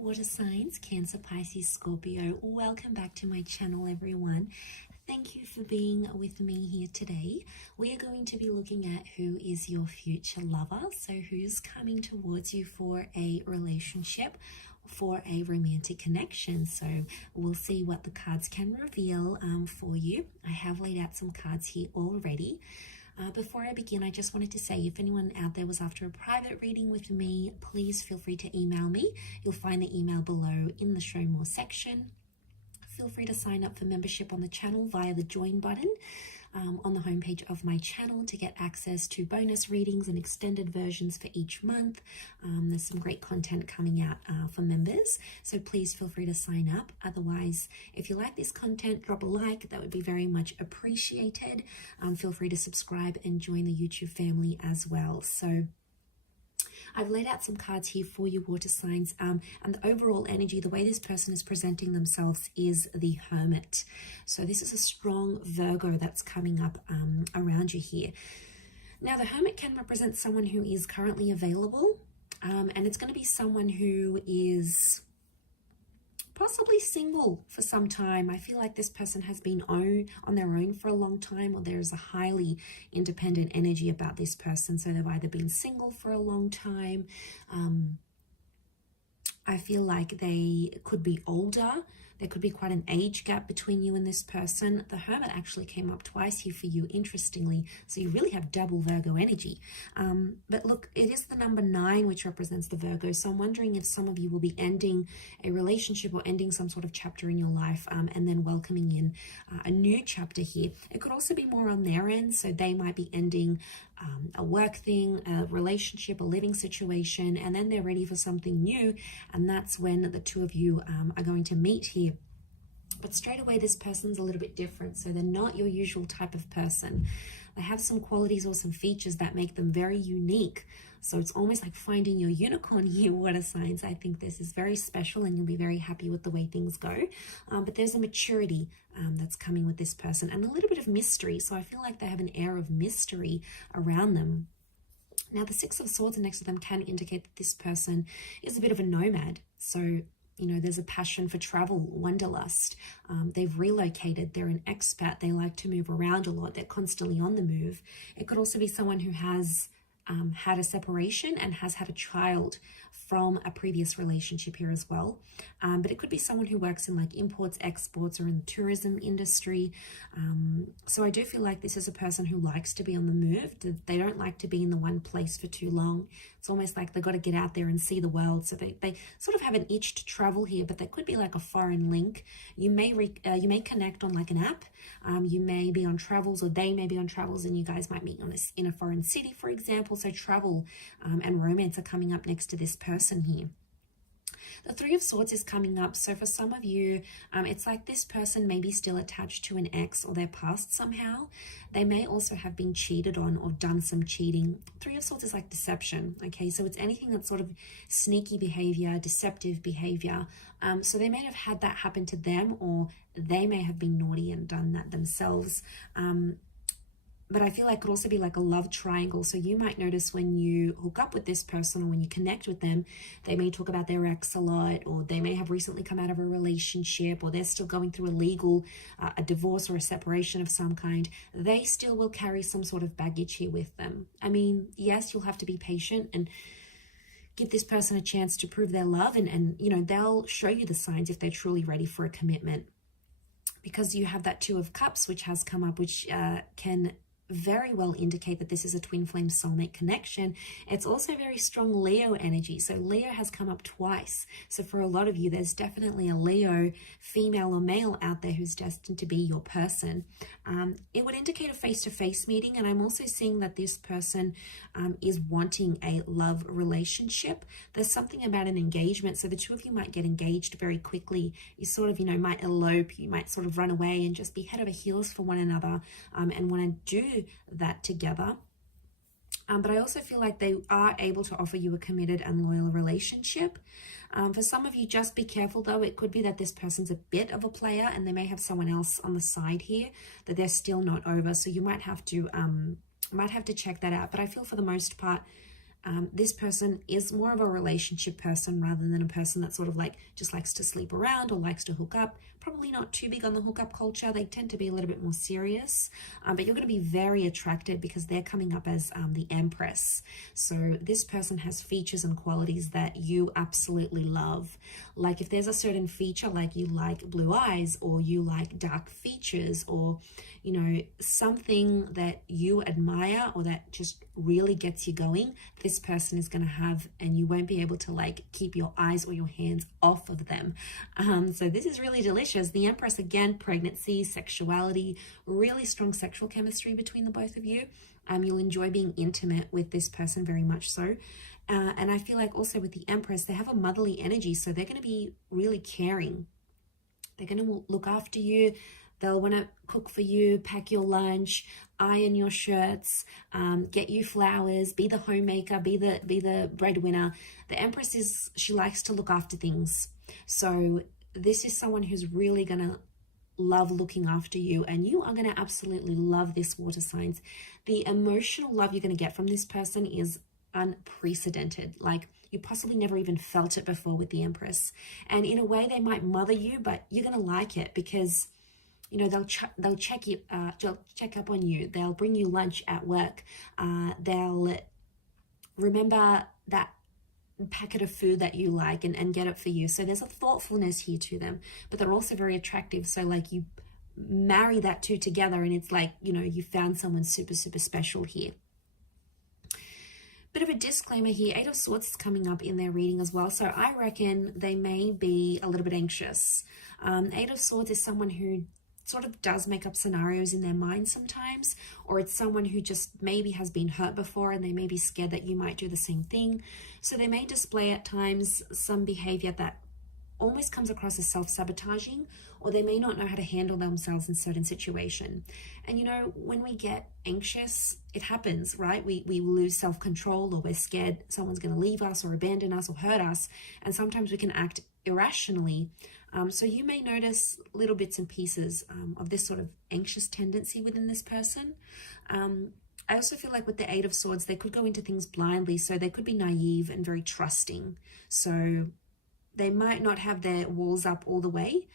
water signs, Cancer, Pisces, Scorpio. Welcome back to my channel, everyone. Thank you for being with me here today. We are going to be looking at who is your future lover. So who's coming towards you for a relationship, for a romantic connection. So we'll see what the cards can reveal for you. I have laid out some cards here already. Before I begin, I just wanted to say, if anyone out there was after a private reading with me, please feel free to email me. You'll find the email below in the Show More section. Feel free to sign up for membership on the channel via the join button on the homepage of my channel to get access to bonus readings and extended versions for each month. There's some great content coming out for members, so please feel free to sign up. Otherwise, if you like this content, drop a like. That would be very much appreciated. Feel free to subscribe and join the YouTube family as well. So I've laid out some cards here for you, water signs, and the overall energy, the way this person is presenting themselves is the Hermit. So this is a strong Virgo that's coming up around you here. Now, the Hermit can represent someone who is currently available, and it's going to be someone who is possibly single for some time. I feel like this person has been on their own for a long time, or there's a highly independent energy about this person. So they've either been single for a long time. I feel like they could be older. There could be quite an age gap between you and this person. The Hermit actually came up twice here for you, interestingly. So you really have double Virgo energy. But look, it is the number 9, which represents the Virgo. So I'm wondering if some of you will be ending a relationship or ending some sort of chapter in your life and then welcoming in a new chapter here. It could also be more on their end. So they might be ending a work thing, a relationship, a living situation, and then they're ready for something new. And that's when the two of you are going to meet here. But straight away, this person's a little bit different. So they're not your usual type of person. They have some qualities or some features that make them very unique. So it's almost like finding your unicorn here, water signs. I think this is very special and you'll be very happy with the way things go. But there's a maturity that's coming with this person and a little bit of mystery. So I feel like they have an air of mystery around them. Now, the 6 of Swords next to them can indicate that this person is a bit of a nomad. So you know, there's a passion for travel, wanderlust. They've relocated. They're an expat. They like to move around a lot. They're constantly on the move. It could also be someone who has had a separation and has had a child from a previous relationship here as well. But it could be someone who works in like imports, exports, or in the tourism industry. So I do feel like this is a person who likes to be on the move. They don't like to be in the one place for too long. It's almost like they've got to get out there and see the world. So they sort of have an itch to travel here, but there could be like a foreign link. You may connect on like an app. You may be on travels, or they may be on travels, and you guys might meet in a foreign city, for example. So travel and romance are coming up next to this person here. The 3 of Swords is coming up. So for some of you, it's like this person may be still attached to an ex or their past somehow. They may also have been cheated on or done some cheating. 3 of Swords is like deception. Okay, so it's anything that's sort of sneaky behavior, deceptive behavior. So they may have had that happen to them, or they may have been naughty and done that themselves. But I feel like it could also be like a love triangle. So you might notice when you hook up with this person or when you connect with them, they may talk about their ex a lot, or they may have recently come out of a relationship, or they're still going through a divorce or a separation of some kind. They still will carry some sort of baggage here with them. I mean, yes, you'll have to be patient and give this person a chance to prove their love. And you know, they'll show you the signs if they're truly ready for a commitment. Because you have that 2 of Cups, which has come up, which can very well indicate that this is a twin flame soulmate connection. It's also very strong Leo energy. So Leo has come up twice. So for a lot of you, there's definitely a Leo, female or male, out there who's destined to be your person. It would indicate a face-to-face meeting. And I'm also seeing that this person is wanting a love relationship. There's something about an engagement. So the 2 of you might get engaged very quickly. You sort of, you know, might elope. You might sort of run away and just be head over heels for one another and want to do that together. But I also feel like they are able to offer you a committed and loyal relationship. For some of you, just be careful though. It could be that this person's a bit of a player and they may have someone else on the side here that they're still not over. So you might have to check that out. But I feel for the most part, This person is more of a relationship person rather than a person that sort of like just likes to sleep around or likes to hook up. Probably not too big on the hookup culture. They tend to be a little bit more serious, but you're going to be very attracted because they're coming up as the Empress. So this person has features and qualities that you absolutely love. Like if there's a certain feature, like you like blue eyes or you like dark features, or you know, something that you admire or that just really gets you going, this person is going to have, and you won't be able to like keep your eyes or your hands off of them. So this is really delicious. The Empress, again, pregnancy, sexuality, really strong sexual chemistry between the both of you. You'll enjoy being intimate with this person very much so. And I feel like also with the Empress, they have a motherly energy, so they're going to be really caring. They're going to look after you. They'll want to cook for you, pack your lunch, iron your shirts, get you flowers, be the homemaker, be the breadwinner. The Empress she likes to look after things. So this is someone who's really going to love looking after you, and you are going to absolutely love this, water signs. The emotional love you're going to get from this person is unprecedented. Like you possibly never even felt it before with the Empress. And in a way, they might mother you, but you're going to like it because you know, they'll check up on you. They'll bring you lunch at work. They'll remember that packet of food that you like and get it for you. So there's a thoughtfulness here to them, but they're also very attractive. So like you marry that two together and it's like, you know, you found someone super, super special here. Bit of a disclaimer here, Eight of Swords is coming up in their reading as well. So I reckon they may be a little bit anxious. Eight of Swords is someone who sort of does make up scenarios in their mind sometimes, or it's someone who just maybe has been hurt before and they may be scared that you might do the same thing. So they may display at times some behavior that almost comes across as self-sabotaging, or they may not know how to handle themselves in certain situation. And you know, when we get anxious, it happens, right? We lose self-control, or we're scared someone's going to leave us or abandon us or hurt us, and sometimes we can act irrationally. So you may notice little bits and pieces of this sort of anxious tendency within this person. I also feel like with the Eight of Swords, they could go into things blindly. So they could be naive and very trusting. So they might not have their walls up all the way.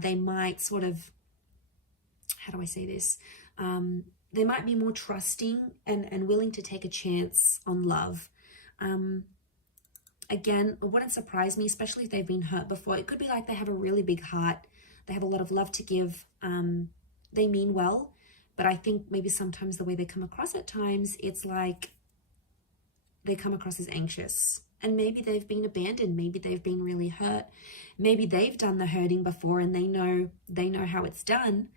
They might sort of, how do I say this? They might be more trusting and willing to take a chance on love. Again, it wouldn't surprise me, especially if they've been hurt before. It could be like they have a really big heart. They have a lot of love to give. They mean well, but I think maybe sometimes the way they come across at times, it's like they come across as anxious. And maybe they've been abandoned. Maybe they've been really hurt. Maybe they've done the hurting before and they know how it's done.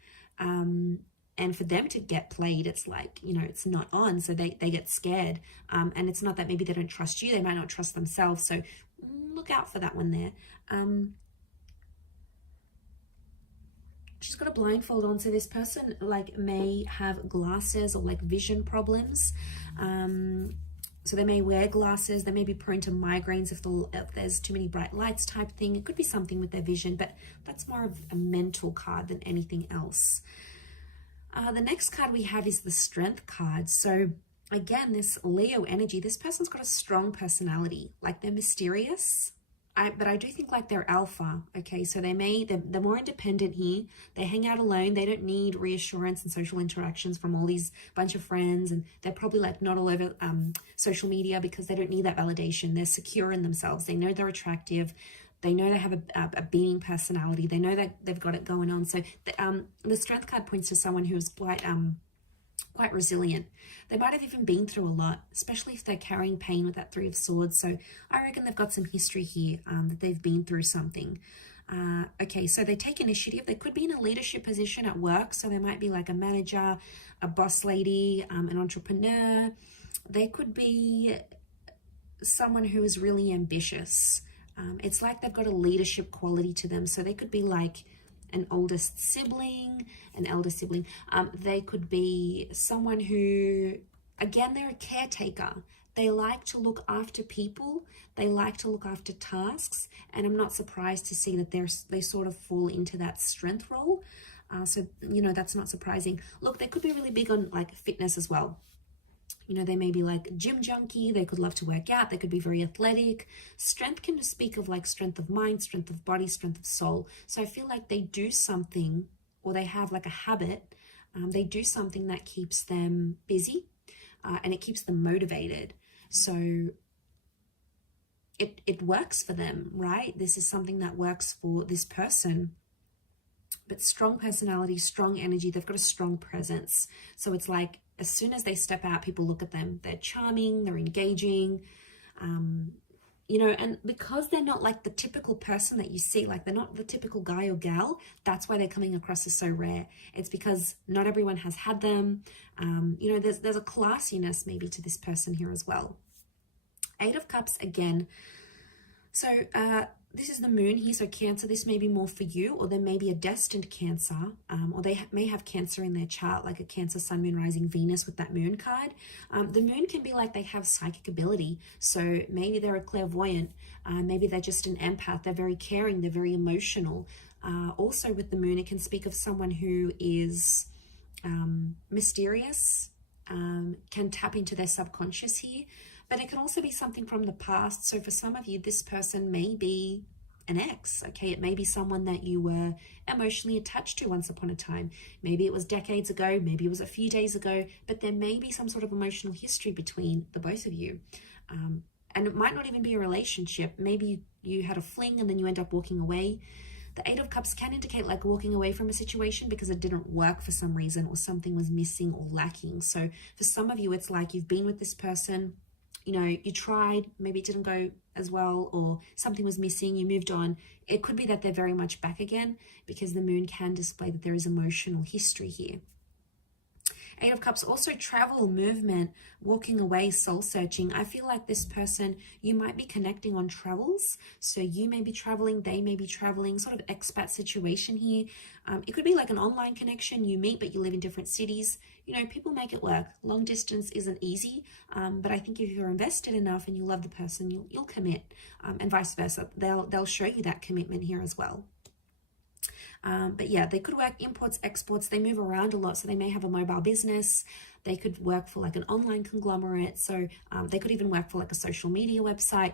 And for them to get played, it's like, you know, it's not on. So they get scared. And it's not that maybe they don't trust you. They might not trust themselves. So look out for that one there. She's got a blindfold on. So this person like may have glasses or like vision problems. So they may wear glasses. They may be prone to migraines if there's too many bright lights type thing. It could be something with their vision, but that's more of a mental card than anything else. The next card we have is the Strength card. So again, this Leo energy, this person's got a strong personality. Like they're mysterious, but I do think like they're alpha. Okay, so they're more independent here. They hang out alone. They don't need reassurance and social interactions from all these bunch of friends. And they're probably like not all over social media because they don't need that validation. They're secure in themselves. They know they're attractive. They know they have a being personality. They know that they've got it going on. So the Strength card points to someone who is quite resilient. They might have even been through a lot, especially if they're carrying pain with that Three of Swords. So I reckon they've got some history here, that they've been through something. Okay, so they take initiative. They could be in a leadership position at work. So they might be like a manager, a boss lady, an entrepreneur. They could be someone who is really ambitious. It's like they've got a leadership quality to them. So they could be like an oldest sibling, an elder sibling. They could be someone who, again, they're a caretaker. They like to look after people. They like to look after tasks. And I'm not surprised to see that they sort of fall into that strength role. So, you know, that's not surprising. Look, they could be really big on like fitness as well. You know, they may be like gym junkie. They could love to work out. They could be very athletic. Strength can speak of like strength of mind, strength of body, strength of soul. So I feel like they do something, or they have like a habit. They do something that keeps them busy, and it keeps them motivated. So it works for them, right? This is something that works for this person. But strong personality, strong energy, they've got a strong presence. So it's like as soon as they step out, people look at them. They're charming, they're engaging, you know, and because they're not like the typical person that you see, like they're not the typical guy or gal, that's why they're coming across as so rare. It's because not everyone has had them. You know, there's a classiness maybe to this person here as well. 8 of Cups again. So this is the moon here, so Cancer, this may be more for you, or there may be a destined Cancer, or they may have Cancer in their chart, like a Cancer, Sun, Moon, Rising, Venus with that moon card. The moon can be like they have psychic ability, so maybe they're a clairvoyant, maybe they're just an empath, they're very caring, they're very emotional. Also with the moon, it can speak of someone who is mysterious, can tap into their subconscious here. But it can also be something from the past. So for some of you, this person may be an ex, okay? It may be someone that you were emotionally attached to once upon a time. Maybe it was decades ago, maybe it was a few days ago, but there may be some sort of emotional history between the both of you. And it might not even be a relationship. Maybe you had a fling and then you end up walking away. The 8 of Cups can indicate like walking away from a situation because it didn't work for some reason, or something was missing or lacking. So for some of you, it's like you've been with this person, you know, you tried, maybe it didn't go as well, or something was missing, you moved on. It could be that they're very much back again, because the moon can display that there is emotional history here. 8 of Cups, also travel, movement, walking away, soul searching. I feel like this person, you might be connecting on travels. So you may be traveling, they may be traveling, sort of expat situation here. It could be like an online connection. You meet, but you live in different cities. You know, people make it work. Long distance isn't easy, but I think if you're invested enough and you love the person, you'll commit, and vice versa. They'll show you that commitment here as well. But yeah, they could work imports, exports. They move around a lot, so they may have a mobile business. They could work for like an online conglomerate. So they could even work for like a social media website.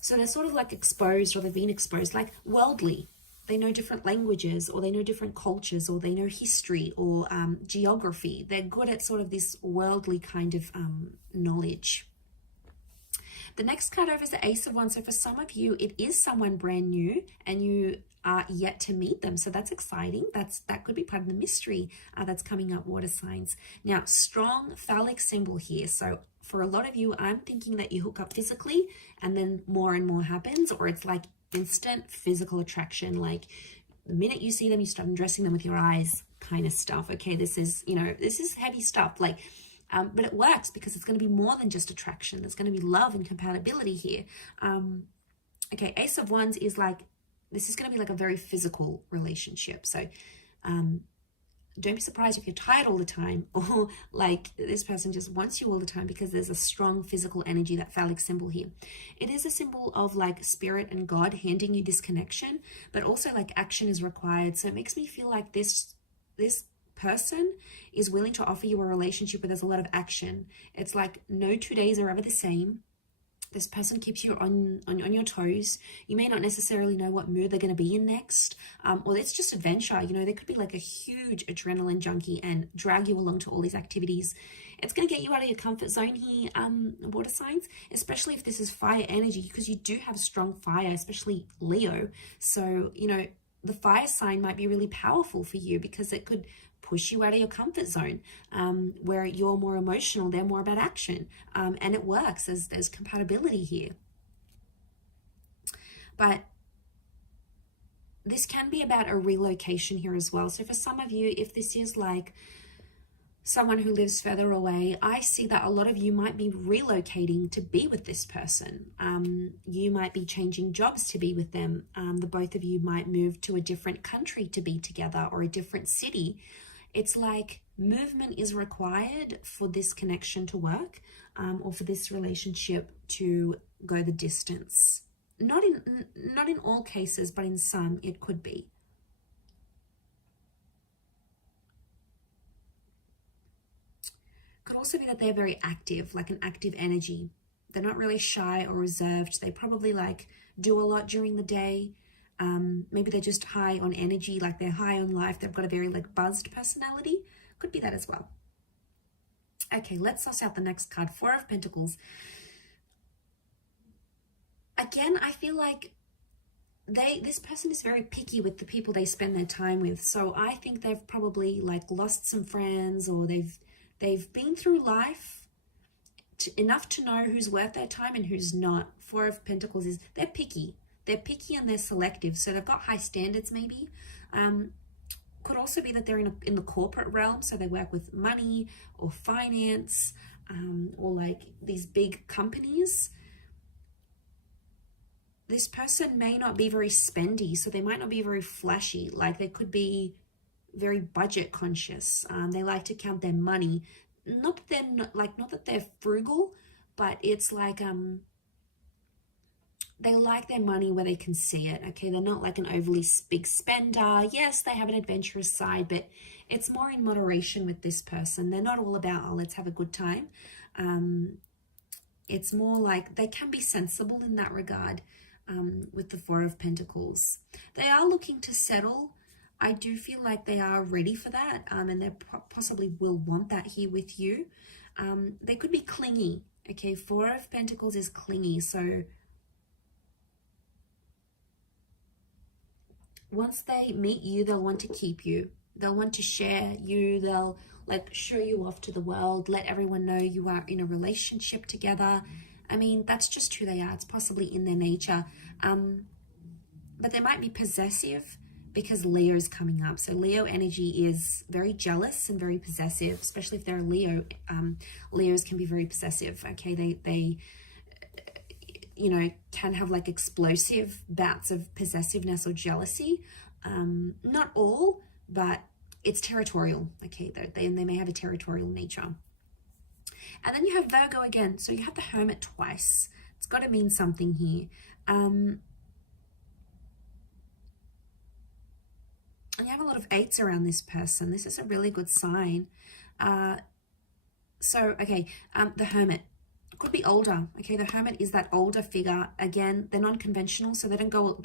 So they're sort of like exposed, or they've been exposed, like worldly. They know different languages, or they know different cultures, or they know history or geography. They're good at sort of this worldly kind of knowledge. The next card over is the Ace of Wands. So for some of you, it is someone brand new and you are yet to meet them. So that's exciting. That could be part of the mystery that's coming up, water signs. Now, strong phallic symbol here. So for a lot of you, I'm thinking that you hook up physically and then more and more happens, or it's like instant physical attraction. Like the minute you see them, you start undressing them with your eyes kind of stuff. Okay, this is, you know, this is heavy stuff. Like, but it works because it's going to be more than just attraction. There's going to be love and compatibility here. Okay, Ace of Wands is like, this is going to be like a very physical relationship. So don't be surprised if you're tired all the time, or like this person just wants you all the time, because there's a strong physical energy, that phallic symbol here. It is a symbol of like spirit and God handing you this connection, but also like action is required. So it makes me feel like this person is willing to offer you a relationship where there's a lot of action. It's like no 2 days are ever the same. This person keeps you on your toes. You may not necessarily know what mood they're going to be in next, or it's just adventure. You know, they could be like a huge adrenaline junkie and drag you along to all these activities. It's going to get you out of your comfort zone here, water signs, especially if this is fire energy, because you do have strong fire, especially Leo. So, you know, the fire sign might be really powerful for you, because it could push you out of your comfort zone, where you're more emotional, they're more about action, and it works. There's compatibility here. But this can be about a relocation here as well. So for some of you, if this is like someone who lives further away, I see that a lot of you might be relocating to be with this person. You might be changing jobs to be with them. The both of you might move to a different country to be together, or a different city. It's like movement is required for this connection to work, or for this relationship to go the distance. Not in all cases, but in some it could be. Could also be that they're very active, like an active energy. They're not really shy or reserved. They probably like do a lot during the day. Maybe they're just high on energy, like they're high on life. They've got a very like buzzed personality. Could be that as well. Okay, let's suss out the next card. Four of Pentacles. Again, I feel like this person is very picky with the people they spend their time with. So I think they've probably like lost some friends, or they've been through life enough to know who's worth their time and who's not. Four of Pentacles is they're picky. They're picky and they're selective. So they've got high standards maybe. Could also be that they're in the corporate realm. So they work with money or finance, or like these big companies. This person may not be very spendy, so they might not be very flashy. Like they could be very budget conscious. They like to count their money. Not that they're frugal, but it's like they like their money where they can see it. Okay, they're not like an overly big spender. Yes, they have an adventurous side, but it's more in moderation with this person. They're not all about, oh, let's have a good time. It's more like they can be sensible in that regard. With the Four of Pentacles, they are looking to settle. I do feel like they are ready for that, and they possibly will want that here with you. They could be clingy. Okay, Four of Pentacles is clingy, so once they meet you, they'll want to keep you. They'll want to share you. They'll like show you off to the world, let everyone know you are in a relationship together. I mean, that's just who they are. It's possibly in their nature. But they might be possessive because Leo's coming up. So Leo energy is very jealous and very possessive, especially if they're a Leo. Leos can be very possessive. Okay, they you know, can have like explosive bouts of possessiveness or jealousy. Not all, but it's territorial. Okay, they may have a territorial nature. And then you have Virgo again. So you have the Hermit twice. It's got to mean something here. And you have a lot of eights around this person. This is a really good sign. The Hermit could be older. Okay, the Hermit is that older figure. Again, they're non-conventional, so they don't go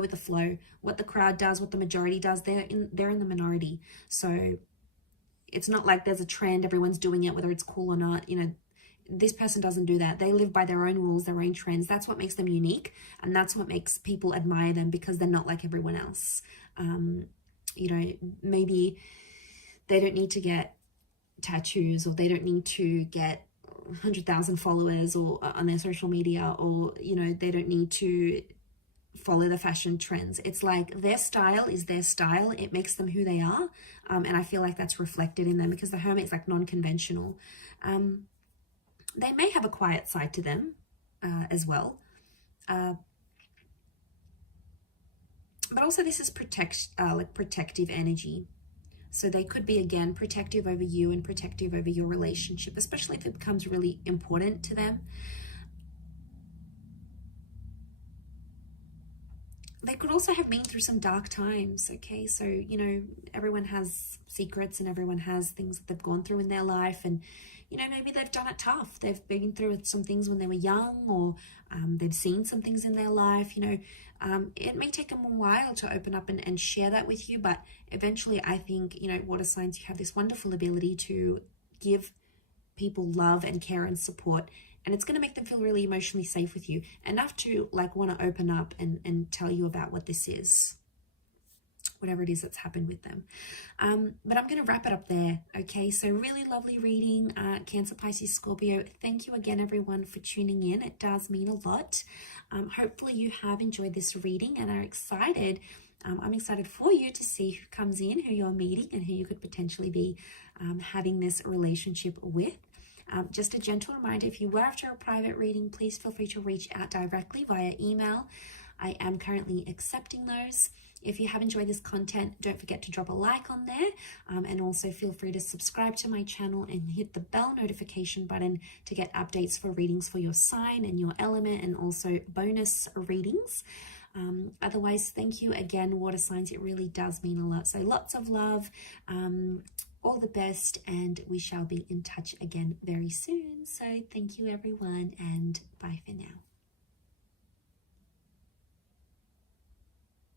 with the flow. What the crowd does, what the majority does, they're in the minority. So it's not like there's a trend, everyone's doing it, whether it's cool or not. You know, this person doesn't do that. They live by their own rules, their own trends. That's what makes them unique, and that's what makes people admire them, because they're not like everyone else. You know, maybe they don't need to get tattoos, or they don't need to get 100,000 followers or on their social media, or, you know, they don't need to follow the fashion trends. It's like their style is their style. It makes them who they are. And I feel like that's reflected in them, because the Hermit is like non-conventional. They may have a quiet side to them as well. But also this is protective energy. So they could be, again, protective over you and protective over your relationship, especially if it becomes really important to them. They could also have been through some dark times, okay? So, you know, everyone has secrets and everyone has things that they've gone through in their life, and, you know, maybe they've done it tough. They've been through some things when they were young, or they've seen some things in their life, you know. It may take them a while to open up and share that with you, but eventually I think, you know, water signs, you have this wonderful ability to give people love and care and support, and it's going to make them feel really emotionally safe with you, enough to like want to open up and tell you about what this is, whatever it is that's happened with them. But I'm going to wrap it up there. Okay, so really lovely reading, Cancer, Pisces, Scorpio. Thank you again, everyone, for tuning in. It does mean a lot. Hopefully you have enjoyed this reading and are excited. I'm excited for you to see who comes in, who you're meeting, and who you could potentially be having this relationship with. Just a gentle reminder, if you were after a private reading, please feel free to reach out directly via email. I am currently accepting those. If you have enjoyed this content, don't forget to drop a like on there, and also feel free to subscribe to my channel and hit the bell notification button to get updates for readings for your sign and your element, and also bonus readings. Otherwise, thank you again, water signs. It really does mean a lot. So lots of love. all the best, and we shall be in touch again very soon. So thank you everyone, and bye for now.